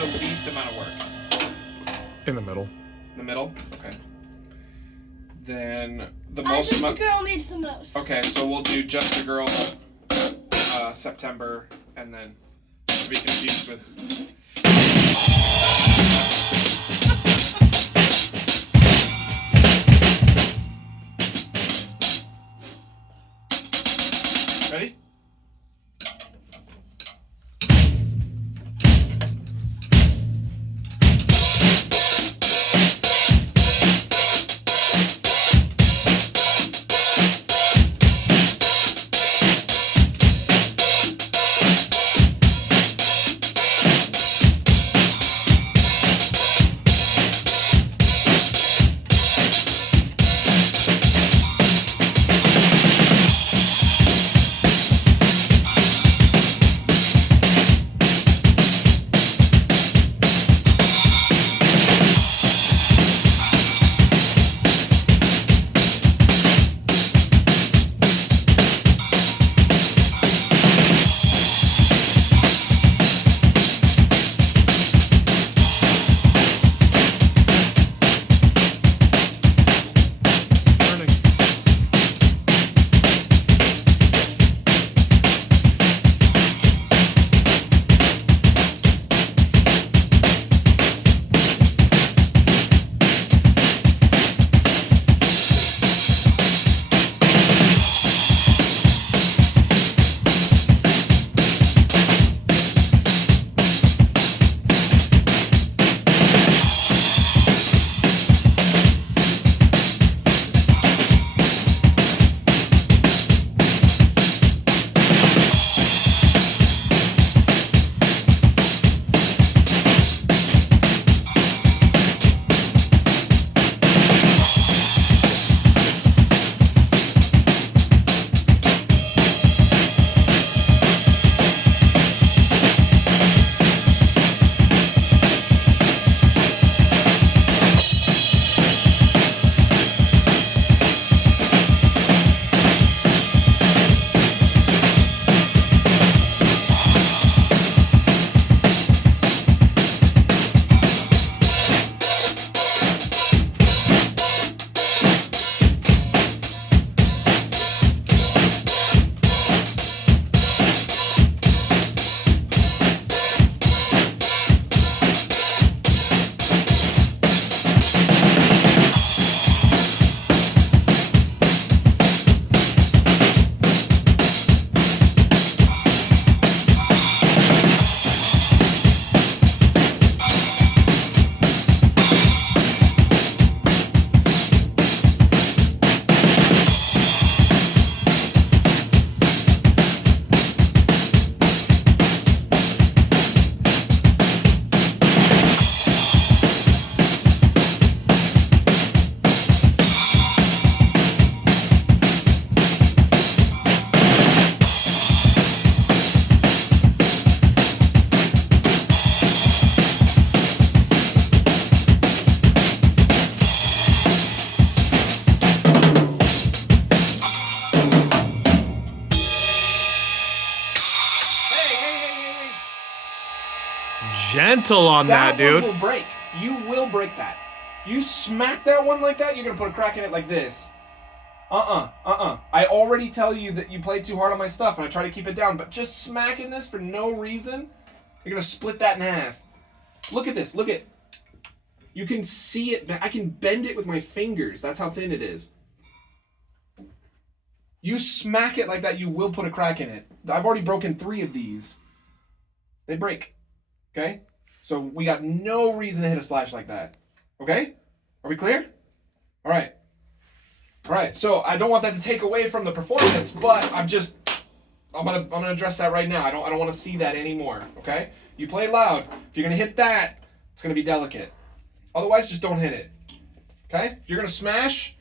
the least amount of work? In the middle. The middle? Okay. Then the Just most... a girl needs the most. Okay, so we'll do Just a Girl, September, and then to be confused with... Ready? Gentle on that, dude. One will break. You will break that. You smack that one like that, you're gonna put a crack in it like this. I already tell you that you play too hard on my stuff and I try to keep it down, but just smacking this for no reason, you're gonna split that in half. Look at this, look at. You can see it, I can bend it with my fingers. That's how thin it is. You smack it like that, you will put a crack in it. I've already broken 3 of these. They break, okay? So we got no reason to hit a splash like that, okay? Are we clear? All right. All right, so I don't want that to take away from the performance, but I'm gonna address that right now. I don't want to see that anymore, okay? You play loud. If you're gonna hit that, it's gonna be delicate. Otherwise, just don't hit it, okay? If you're gonna smash,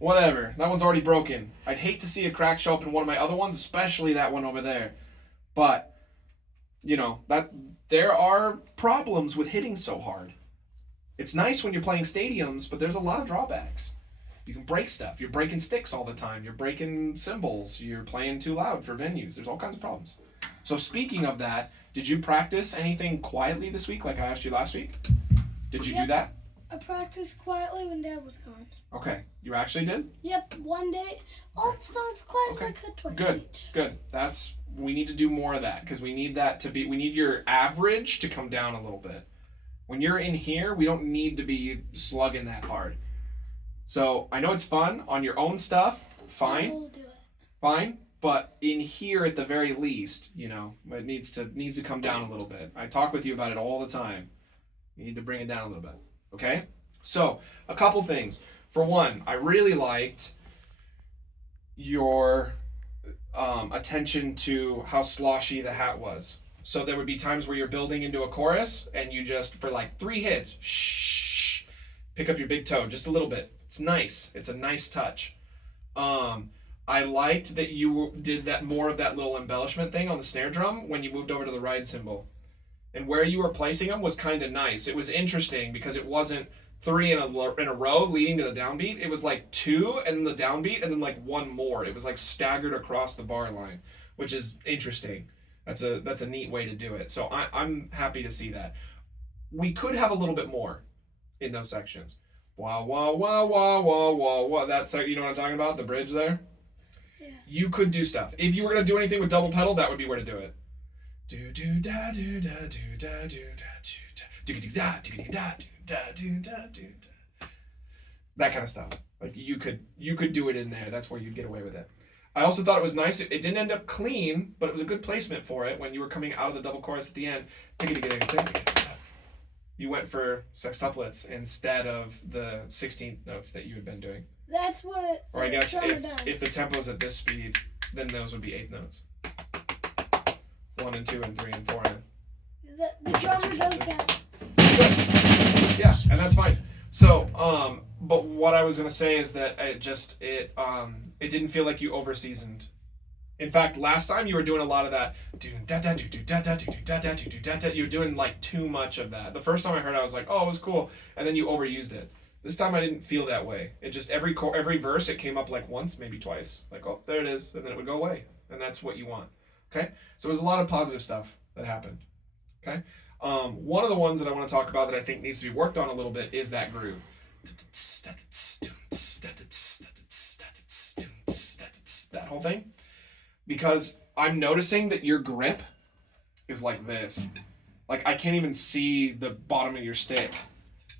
whatever. That one's already broken. I'd hate to see a crack show up in one of my other ones, especially that one over there. But, you know, that there are problems with hitting so hard. It's nice when you're playing stadiums, but there's a lot of drawbacks. You can break stuff. You're breaking sticks all the time. You're breaking cymbals. You're playing too loud for venues. There's all kinds of problems. So speaking of that, Did you practice anything quietly this week like I asked you last week? Did you do that? I practiced quietly when Dad was gone. Okay. You actually did? Yep, one day. All the songs quiet as I could twice Good. each. Good. We need to do more of that because we need your average to come down a little bit. When you're in here, we don't need to be slugging that hard. So I know it's fun on your own stuff. Fine. We'll do it. Fine. But in here, at the very least, it needs to come down a little bit. I talk with you about it all the time. You need to bring it down a little bit. Okay? So, a couple things. For one, I really liked your attention to how sloshy the hat was. So there would be times where you're building into a chorus and you just, for like 3 hits, shh, pick up your big toe just a little bit. It's nice. It's a nice touch. I liked that you did that more of that little embellishment thing on the snare drum when you moved over to the ride cymbal. And where you were placing them was kind of nice. It was interesting because it wasn't 3 in a row leading to the downbeat. It was like 2 and then the downbeat and then like 1 more. It was like staggered across the bar line, which is interesting. That's a neat way to do it. So I'm happy to see that. We could have a little bit more in those sections. Wah, wah, wah, wah, wah, wah, wah. That's, you know what I'm talking about? The bridge there? Yeah. You could do stuff. If you were going to do anything with double pedal, that would be where to do it. Do do da do da do da do da do da do do da do da do da do da. That kind of stuff. Like you could do it in there. That's where you'd get away with it. I also thought it was nice. It didn't end up clean, but it was a good placement for it when you were coming out of the double chorus at the end. You went for sextuplets instead of the 16th notes that you had been doing. That's what. Or I guess drummer does. if the tempo's at this speed, then those would be 8th notes. 1 and 2 and 3 and 4 and. The drummer does that. Good. Yeah, and that's fine. So, but what I was gonna say is that it didn't feel like you over seasoned. In fact, last time you were doing a lot of that. You were doing like too much of that. The first time I heard it, I was like, oh, it was cool, and then you overused it. This time I didn't feel that way. It just every verse it came up like once, maybe twice. Like, oh, there it is, and then it would go away, and that's what you want. Okay, so there's a lot of positive stuff that happened. Okay, one of the ones that I want to talk about that I think needs to be worked on a little bit is that groove. That whole thing, because I'm noticing that your grip is like this. Like I can't even see the bottom of your stick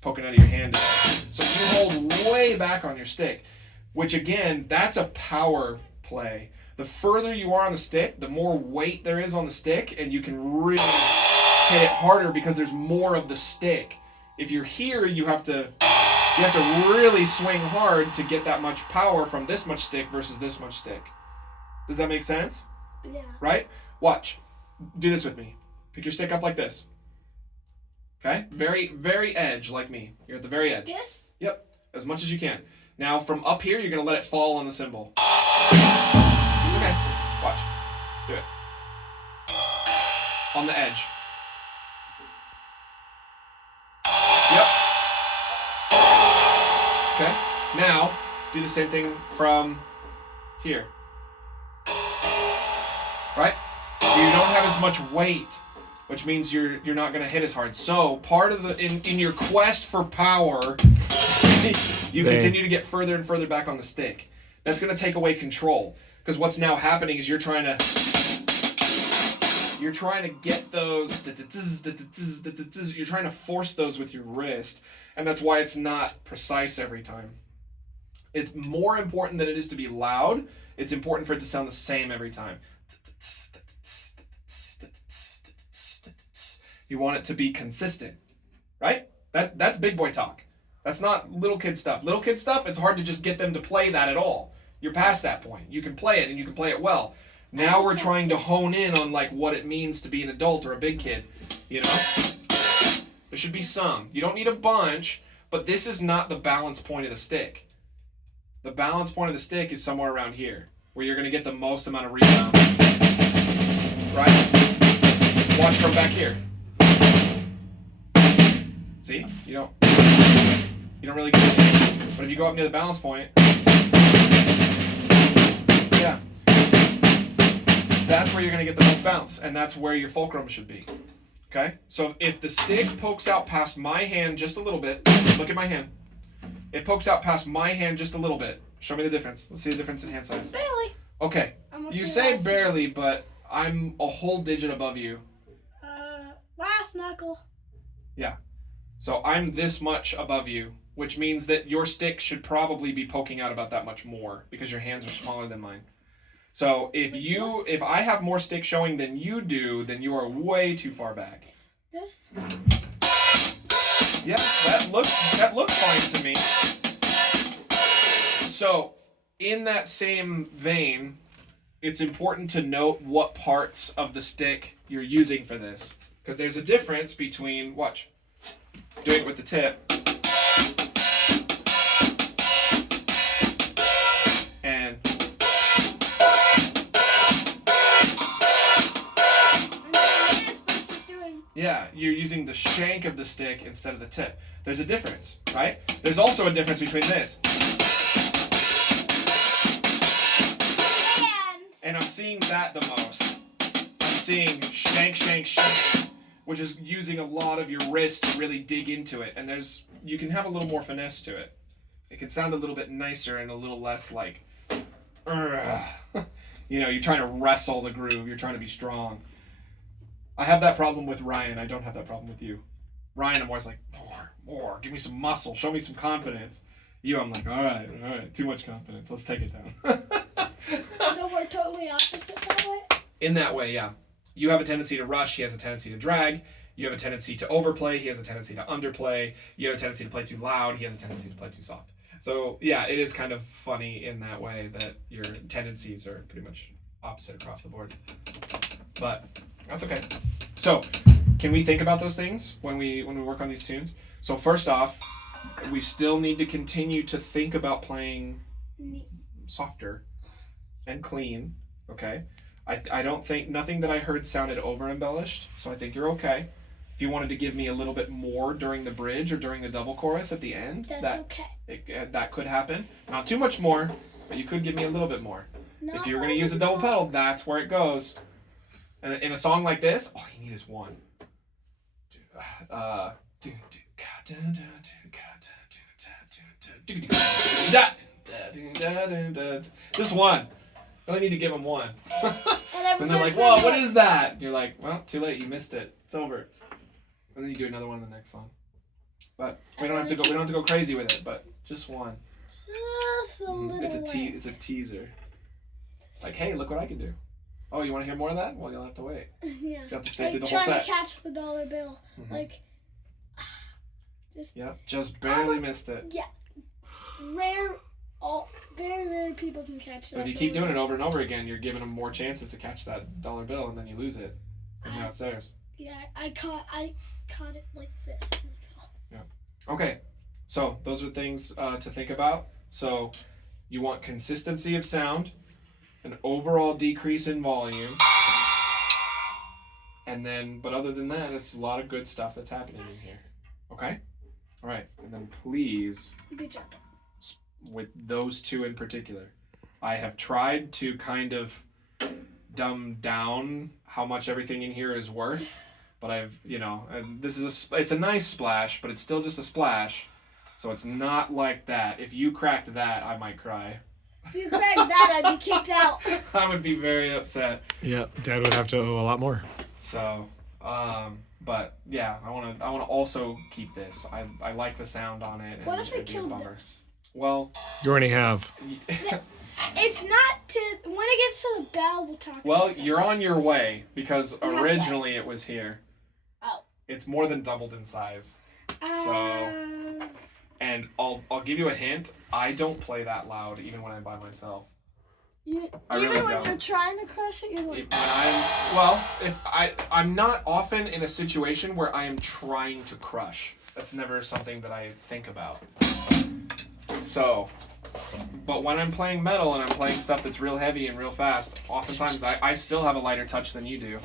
poking out of your hand. So you hold way back on your stick, which again, that's a power play. The further you are on the stick, the more weight there is on the stick, and you can really hit it harder because there's more of the stick. If you're here, you have to really swing hard to get that much power from this much stick versus this much stick. Does that make sense? Yeah. Right? Watch. Do this with me. Pick your stick up like this. Okay? Very, very edge like me. You're at the very edge. Yes? Yep. As much as you can. Now, from up here, you're going to let it fall on the cymbal. It's okay. Watch. Do it. On the edge. Yep. Okay. Now, do the same thing from here. Right? You don't have as much weight, which means you're not going to hit as hard. So part of in your quest for power, you continue to get further and further back on the stick. That's going to take away control, because what's now happening is you're trying to get those. You're trying to force those with your wrist, and that's why it's not precise every time. It's more important than it is to be loud. It's important for it to sound the same every time. You want it to be consistent, right? That's big boy talk. That's not little kid stuff. Little kid stuff, it's hard to just get them to play that at all. You're past that point. You can play it, and you can play it well. Now we're trying to hone in on like what it means to be an adult or a big kid. You know, there should be some. You don't need a bunch, but this is not the balance point of the stick. The balance point of the stick is somewhere around here, where you're going to get the most amount of rebound. Right? Watch from back here. See? You don't really get it. But if you go up near the balance point, yeah. that's where you're going to get the most bounce, and that's where your fulcrum should be. Okay? So if the stick pokes out past my hand just a little bit, look at my hand. It pokes out past my hand just a little bit. Show me the difference. Let's see the difference in hand size. Barely. Okay. You say barely, but I'm a whole digit above you. Last knuckle. Yeah. So I'm this much above you, which means that your stick should probably be poking out about that much more because your hands are smaller than mine. So if I have more stick showing than you do, then you are way too far back. This. Yeah, that looks fine to me. So, in that same vein, it's important to note what parts of the stick you're using for this, because there's a difference between doing it with the tip and yeah, you're using the shank of the stick instead of the tip. There's a difference, right? There's also a difference between this. And I'm seeing that the most. I'm seeing shank, shank, shank, which is using a lot of your wrist to really dig into it. And you can have a little more finesse to it. It can sound a little bit nicer and a little less like, you're trying to wrestle the groove. You're trying to be strong. I have that problem with Ryan. I don't have that problem with you. Ryan, I'm always like, more. Give me some muscle. Show me some confidence. You, I'm like, all right. Too much confidence. Let's take it down. So we're totally opposite that way? In that way, yeah. You have a tendency to rush. He has a tendency to drag. You have a tendency to overplay. He has a tendency to underplay. You have a tendency to play too loud. He has a tendency to play too soft. So, yeah, it is kind of funny in that way that your tendencies are pretty much opposite across the board. But that's okay. So, can we think about those things when we work on these tunes? So first off, we still need to continue to think about playing softer and clean. Okay, I don't think nothing that I heard sounded over embellished, so I think you're okay. If you wanted to give me a little bit more during the bridge or during the double chorus at the end, that could happen. Not too much more, but you could give me a little bit more. If you're going to use a double pedal, that's where it goes. And in a song like this, all you need is one. Just one. You only need to give them one. And they're like, whoa, what is that? And you're like, well, too late, you missed it. It's over. And then you do another one in the next song. But we don't have to go crazy with it, but just one. Just a little It's a teaser. It's like, hey, look what I can do. Oh, you want to hear more of that? Well, you'll have to wait. Yeah. You have to stay through the whole set. Trying to catch the dollar bill. Mm-hmm. Just barely missed it. Yeah. Very rare people can catch that. But if you keep doing it over and over again, you're giving them more chances to catch that dollar bill, and then you lose it. And now it's theirs. Yeah, I caught it like this. Yeah. Okay. So those are things to think about. So you want consistency of sound, an overall decrease in volume, and then, but other than that, it's a lot of good stuff that's happening in here. Okay? All right. And then please, be gentle. With those two in particular, I have tried to kind of dumb down how much everything in here is worth, but and this is it's a nice splash, but it's still just a splash, so it's not like that. If you cracked that, I might cry. If you cracked that, I'd be kicked out. I would be very upset. Yeah, Dad would have to owe a lot more. So, but yeah, I want to also keep this. I like the sound on it. What if I killed this? Well, you already have. It's not to when it gets to the bell. We'll talk. Well, you're on your way because originally it was here. Oh. It's more than doubled in size. So, and I'll give you a hint. I don't play that loud even when I'm by myself. Even really when don't. You're trying to crush it, you're like. I'm not often in a situation where I am trying to crush. That's never something that I think about. So, but when I'm playing metal and I'm playing stuff that's real heavy and real fast, oftentimes I still have a lighter touch than you do.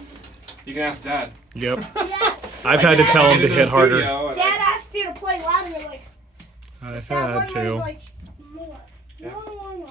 You can ask Dad. Yep. Yeah. I've had to tell him to hit harder. Dad asked you to play louder, like. I've That had one to. was like more. Yeah. More.